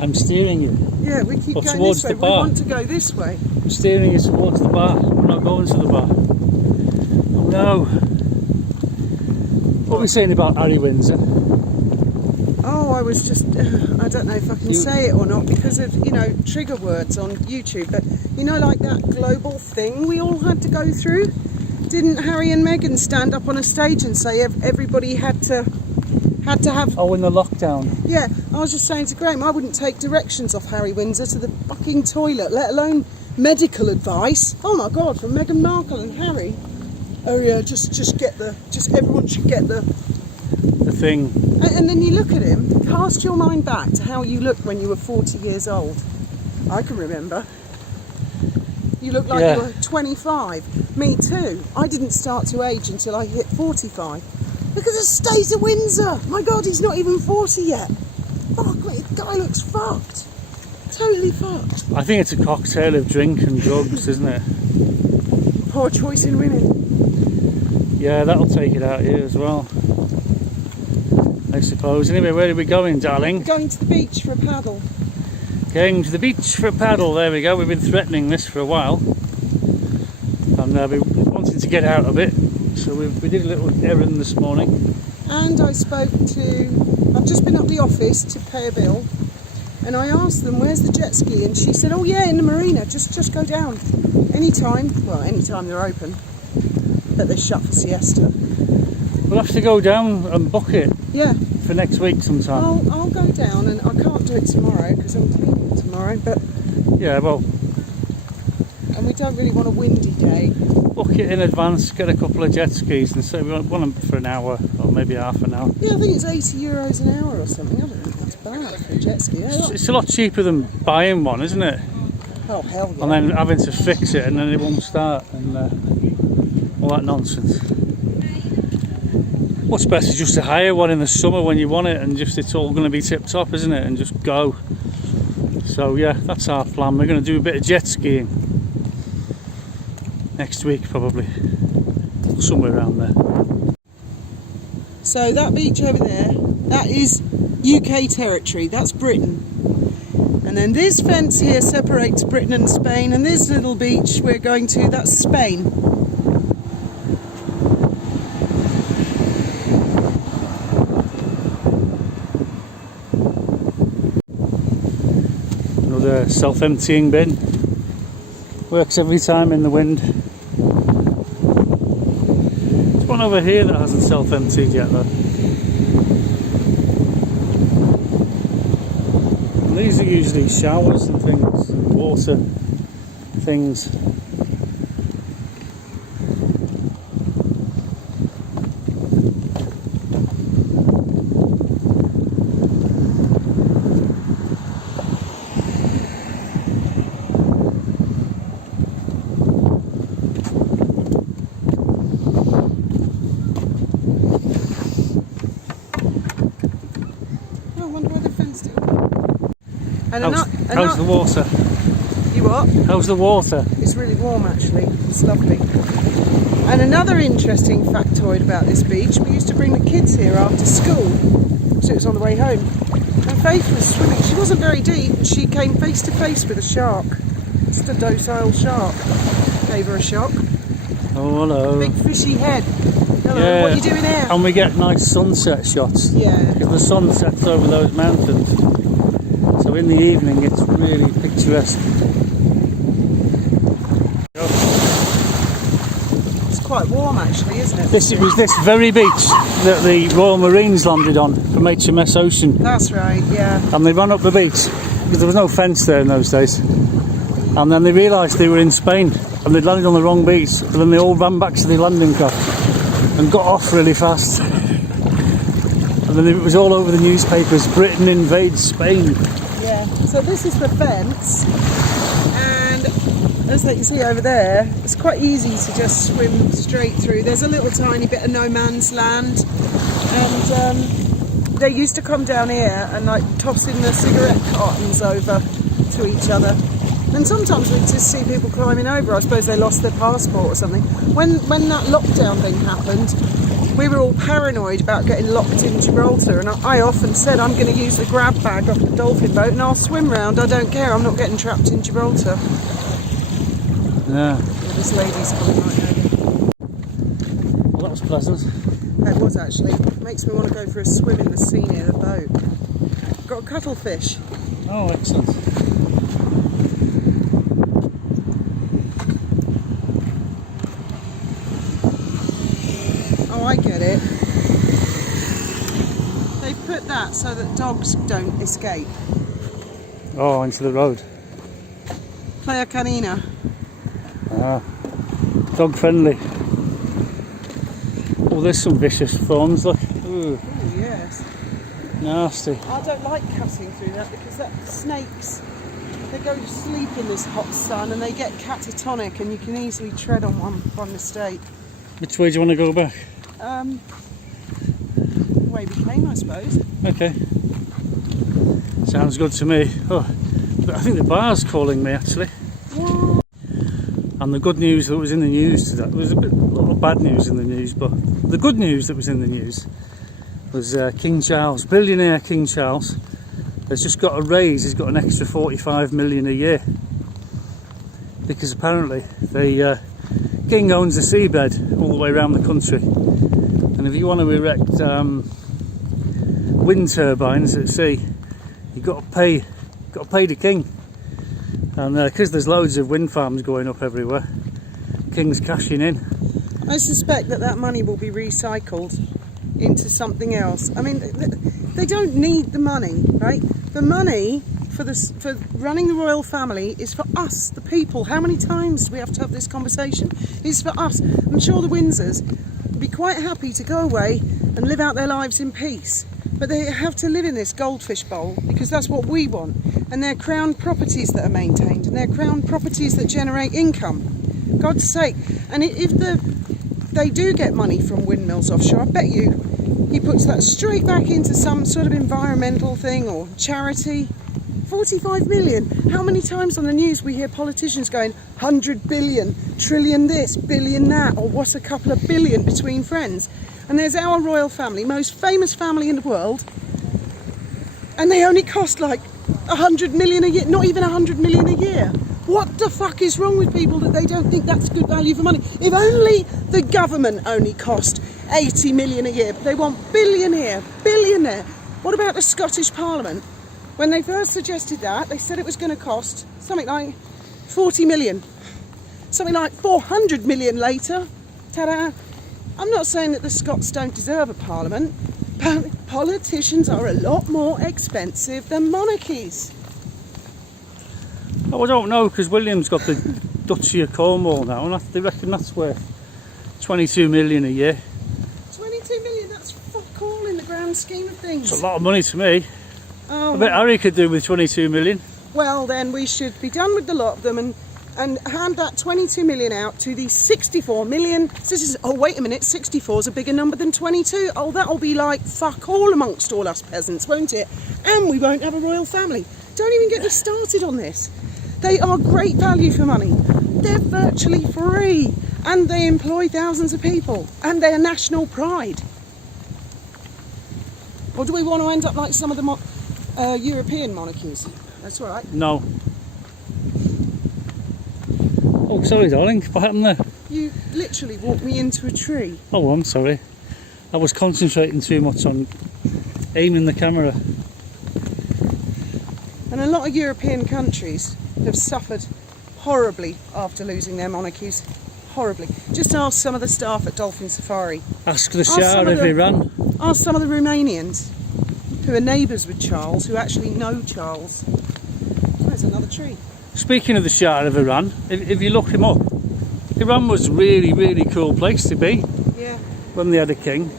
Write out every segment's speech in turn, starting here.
I'm steering you. Yeah, we keep But going towards this way. the bar. We want to go this way. I'm steering you towards the bar. We're not going to the bar. Oh no. What were we saying about Harry Windsor? Oh, I was just, I don't know if I can say it or not because of, you know, trigger words on YouTube, but you know, like that global thing we all had to go through? Didn't Harry and Meghan stand up on a stage and say everybody had to have... Oh, in the lockdown. Yeah, I was just saying to Graham, I wouldn't take directions off Harry Windsor to the fucking toilet, let alone medical advice. Oh my God, from Meghan Markle and Harry. Oh yeah, just everyone should get the thing. And then you look at him, cast your mind back to how you looked when you were 40 years old. I can remember. You look like you were 25. Me too. I didn't start to age until I hit 45. Look at the state of Windsor. My God, he's not even 40 yet. Fuck me, the guy looks fucked. Totally fucked. I think it's a cocktail of drink and drugs, isn't it? Poor choice in women. Yeah, that'll take it out here as well, I suppose. Anyway, where are we going, darling? Going to the beach for a paddle. Going to the beach for a paddle. There we go. We've been threatening this for a while, and we've been wanting to get out of it. So we did a little errand this morning. And I've just been up the office to pay a bill, and I asked them, where's the jet ski? And she said, oh yeah, in the marina, just go down. Anytime they're open, but they're shut for siesta. We'll have to go down and book it. Yeah. For next week sometime. I'll go down, and I can't do it tomorrow because I'm cleaning tomorrow, but... Yeah, well... And we don't really want a windy day. Book it in advance, get a couple of jet skis and say we want them for an hour or maybe half an hour. Yeah, I think it's €80 an hour or something. I don't think that's bad for a jet ski. It's a lot cheaper than buying one, isn't it? Oh, hell yeah. And then having to fix it and then it won't start and all that nonsense. What's best is just to hire one in the summer when you want it and just it's all going to be tip top, isn't it? And just go. So yeah, that's our plan. We're going to do a bit of jet skiing next week probably, somewhere around there. So that beach over there, that is UK territory, that's Britain. And then this fence here separates Britain and Spain, and this little beach we're going to, that's Spain. Another self-emptying bin. Works every time in the wind. There's one over here that hasn't self-emptied yet though. And these are usually showers and things, and water things. How's the water? You what? How's the water? It's really warm actually, it's lovely. And another interesting factoid about this beach, we used to bring the kids here after school, so it was on the way home. And Faith was swimming, she wasn't very deep, and she came face to face with a shark. Just a docile shark. Gave her a shock. Oh hello. Big fishy head. Hello, yeah. What are you doing here? And we get nice sunset shots. Yeah. Because the sun sets over those mountains. So in the evening it's really picturesque. It's quite warm actually, isn't it? It was this very beach that the Royal Marines landed on from HMS Ocean. That's right, yeah. And they ran up the beach because there was no fence there in those days. And then they realised they were in Spain and they'd landed on the wrong beach. And then they all ran back to the landing craft and got off really fast. And then it was all over the newspapers, Britain invades Spain. Yeah, so this is the fence, and as you can see over there, it's quite easy to just swim straight through. There's a little tiny bit of no man's land, and they used to come down here and like tossing the cigarette cartons over to each other. And sometimes we'd just see people climbing over. I suppose they lost their passport or something. When that lockdown thing happened, we were all paranoid about getting locked in Gibraltar, and I often said I'm going to use the grab bag off the dolphin boat and I'll swim round. I don't care. I'm not getting trapped in Gibraltar. Yeah. Well, this lady's coming right now. Well, that was pleasant. It was actually. It makes me want to go for a swim in the sea near the boat. Got a cuttlefish. Oh, excellent. Oh, I get it. They put that so that dogs don't escape. Oh, into the road. Playa canina. Ah, dog friendly. Oh, there's some vicious fawns, look. Ooh, Oh yes. nasty. I don't like cutting through that because that snakes, they go to sleep in this hot sun and they get catatonic, and you can easily tread on one by mistake. Which way do you want to go back? The way we came, I suppose. Okay. Sounds good to me. Oh, but I think the bar's calling me actually. What? And the good news that was in the news today, there was a lot of bad news in the news, but the good news that was in the news was King Charles, billionaire King Charles, has just got a raise. He's got an extra 45 million a year because apparently the King owns a seabed all the way around the country, and if you want to erect wind turbines at sea, you've got to pay the King. And because there's loads of wind farms going up everywhere, King's cashing in. I suspect that money will be recycled into something else. I mean, they don't need the money, right? The money for running the royal family is for us, the people. How many times do we have to have this conversation? It's for us. I'm sure the Windsors would be quite happy to go away and live out their lives in peace, but they have to live in this goldfish bowl because that's what we want. And they're crown properties that are maintained, and they're crown properties that generate income. God's sake. And if they do get money from windmills offshore, I bet you he puts that straight back into some sort of environmental thing or charity. 45 million. How many times on the news we hear politicians going 100 billion, trillion this, billion that, or what's a couple of billion between friends? And there's our royal family, most famous family in the world, and they only cost like 100 million a year, not even 100 million a year. What the fuck is wrong with people that they don't think that's good value for money? If only the government only cost 80 million a year, but they want billion here, billion there. What about the Scottish Parliament? When they first suggested that, they said it was going to cost something like 40 million. Something like 400 million later. Ta-da! I'm not saying that the Scots don't deserve a parliament, but politicians are a lot more expensive than monarchies. Oh, I don't know, because William's got the Duchy of Cornwall now, and they reckon that's worth 22 million a year. 22 million, that's fuck all in the grand scheme of things. It's a lot of money to me. Oh, I bet Harry could do with 22 million. well, then we should be done with the lot of them and hand that 22 million out to the 64 million. So this is, oh wait a minute, 64 is a bigger number than 22. Oh, that'll be like fuck all amongst all us peasants, won't it? And we won't have a royal family. Don't even get me started on this. They are great value for money. They're virtually free, and they employ thousands of people, and they're national pride. Or do we want to end up like some of the European monarchies? That's all right. No. Oh, sorry, darling. What happened there? You literally walked me into a tree. Oh, I'm sorry. I was concentrating too much on aiming the camera. And a lot of European countries have suffered horribly after losing their monarchies. Horribly. Just ask some of the staff at Dolphin Safari. Ask the Shah of Iran. Ask some of the Romanians who are neighbours with Charles, who actually know Charles. There's another tree. Speaking of the Shah of Iran, if you look him up, Iran was a really, really cool place to be Yeah. when they had a king.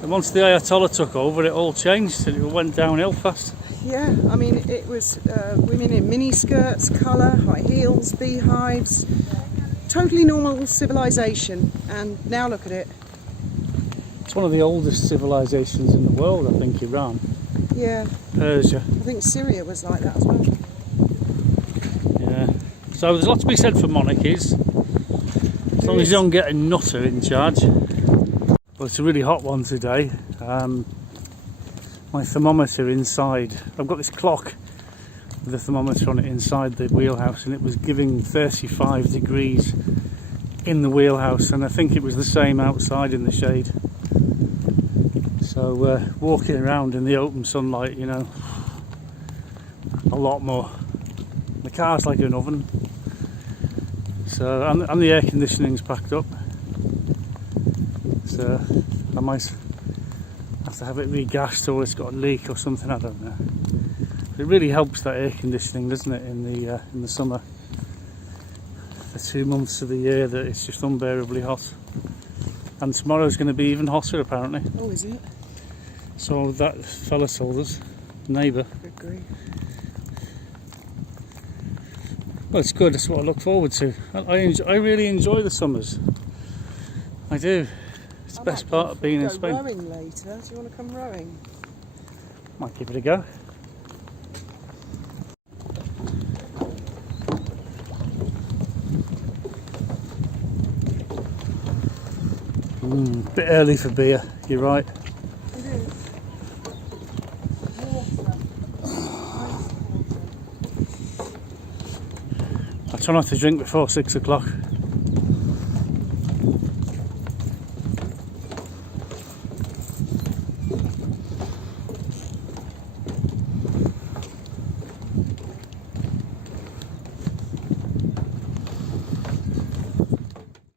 And once the Ayatollah took over, it all changed and it went downhill fast. Yeah, I mean, it was women in miniskirts, colour, high heels, beehives. Totally normal civilization, and now look at it. It's one of the oldest civilizations in the world, I think, Iran. Yeah, Persia. I think Syria was like that as well. Yeah. So there's a lot to be said for monarchies, as long as you don't get a nutter in charge. Well, it's a really hot one today. My thermometer inside, I've got this clock with the thermometer on it inside the wheelhouse, and it was giving 35 degrees in the wheelhouse, and I think it was the same outside in the shade. So walking around in the open sunlight, you know, a lot more. The car's like an oven, so and the air conditioning's packed up, so I might have to have it re-gassed, or it's got a leak or something, I don't know. It really helps, that air conditioning, doesn't it, in the summer. The 2 months of the year that it's just unbearably hot. And tomorrow's going to be even hotter apparently. Oh, is it? So that fella told us, neighbour. Good grief. Well, it's good, it's what I look forward to. I really enjoy the summers. I do. It's the best part of being in Spain. Rowing later. Do you want to come rowing? Might give it a go. Bit early for beer, you're right. It is. Water. I try not to drink before 6 o'clock.